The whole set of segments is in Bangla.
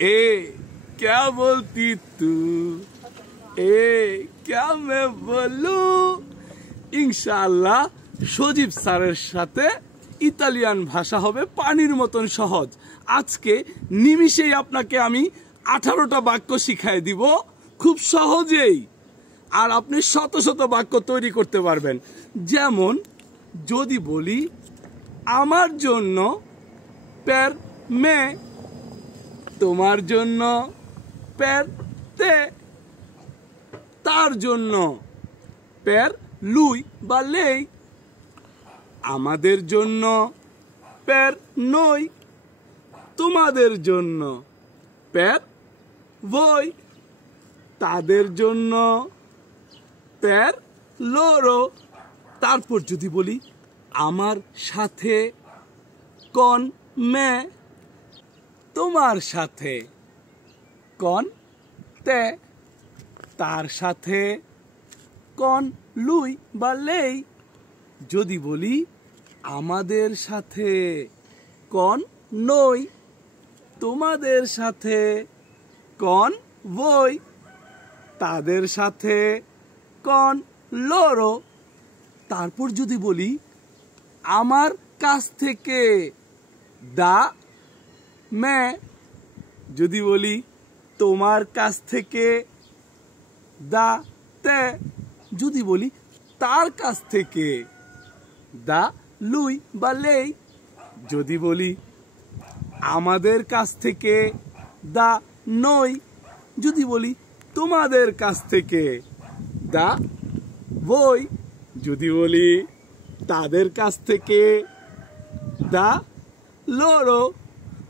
ए क्या बोलती तू, ए क्या मैं बोलूं। ইনশাআল্লাহ সজীব স্যারের সাথে ইতালিয়ান ভাষা হবে পানির মতন সহজ। আজকে নিমিষেই আপনাকে আমি 18টা বাক্য শিখাই দিব খুব সহজেই, আর আপনি শত শত বাক্য তৈরি করতে পারবেন। যেমন যদি বলি আমার জন্য পের মে, তোমার জন্য পের তে, তার জন্য পের লুই বা লেই, আমাদের জন্য পের নই, তোমাদের জন্য পের ভই, তাদের জন্য পের লোরো। তারপর যদি বলি আমার সাথে কন মে, তোমার সাথে কন তে, তার সাথে কন লুই বা লেই। যদি বলি আমাদের সাথে কন নই, তোমাদের সাথে কন বই, তাদের সাথে কন লোরো। তারপর যদি বলি আমার কাছ থেকে দা মে, যদি বলি তোমার কাছ থেকে দা তে, যদি বলি তার কাছ থেকে দা লুই বা লেই, যদি বলি আমাদের কাছ থেকে দা নই, যদি বলি তোমাদের কাছ থেকে দা বই, যদি বলি তাদের কাছ থেকে দা লোরো।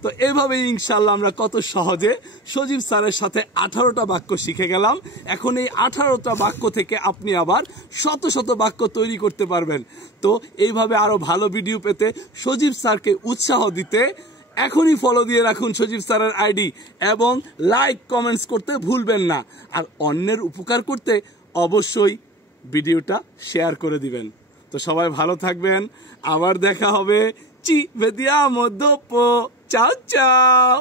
তো এভাবে ইনশাল্লাহ আমরা কত সহজে সজীব স্যারের সাথে 18টা বাক্য শিখে গেলাম। এখন এই 18টা বাক্য থেকে আপনি আবার শত শত বাক্য তৈরি করতে পারবেন। তো এইভাবে আরো ভালো ভিডিও পেতে, সজীব স্যারকে উৎসাহ দিতে এখনই ফলো দিয়ে রাখুন সজীব স্যারের আইডি, এবং লাইক কমেন্টস করতে ভুলবেন না। আর অন্যের উপকার করতে অবশ্যই ভিডিওটা শেয়ার করে দিবেন। তো সবাই ভালো থাকবেন, আবার দেখা হবে। Ci vediamo dopo. Ciao ciao!